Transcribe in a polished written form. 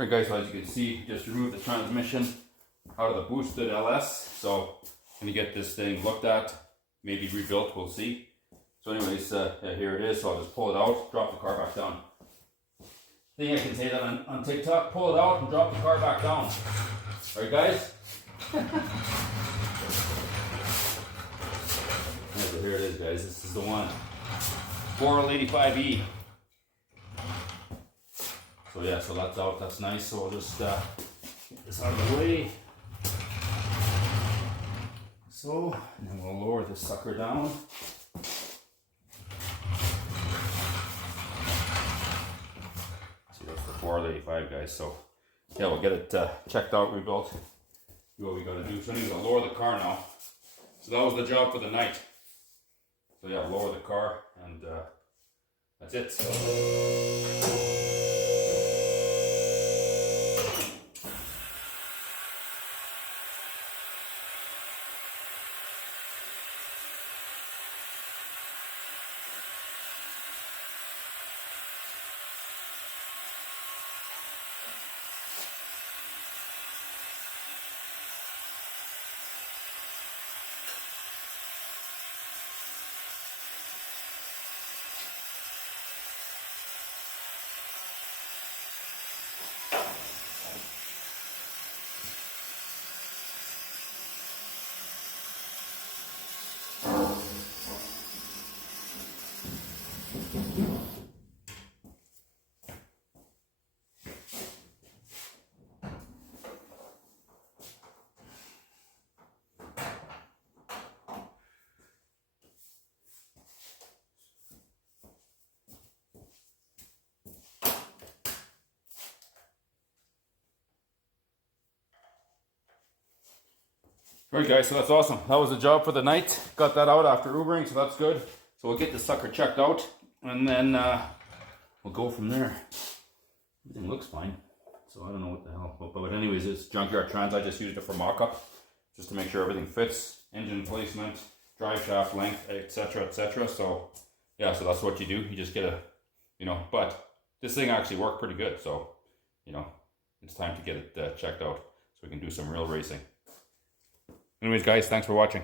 Alright guys, so as you can see, just removed the transmission out of the boosted LS. So I'm gonna get this thing looked at, maybe rebuilt, we'll see. So anyways, yeah, here it is. So I'll just pull it out, drop the car back down. I think I can say that on TikTok, pull it out and drop the car back down. Alright guys? So here it is guys, this is the one. 485E. So yeah, so that's out, that's nice. So I'll just get this out of the way. So, and then we'll lower this sucker down. See, that's the 485 guys. So yeah, we'll get it checked out, rebuilt, do what we gotta do. So anyway, I'll lower the car now. So that was the job for the night. So yeah, lower the car and that's it. Alright guys, so that's awesome. That was the job for the night. Got that out after Ubering, so that's good. So we'll get the sucker checked out and then we'll go from there. Everything looks fine. So I don't know what the hell. But anyways, it's junkyard trans. I just used it for mock-up just to make sure everything fits. Engine placement, drive shaft length, etc, etc. So yeah, so that's what you do. You just get a, but this thing actually worked pretty good. So, it's time to get it checked out so we can do some real racing. Anyways guys, thanks for watching.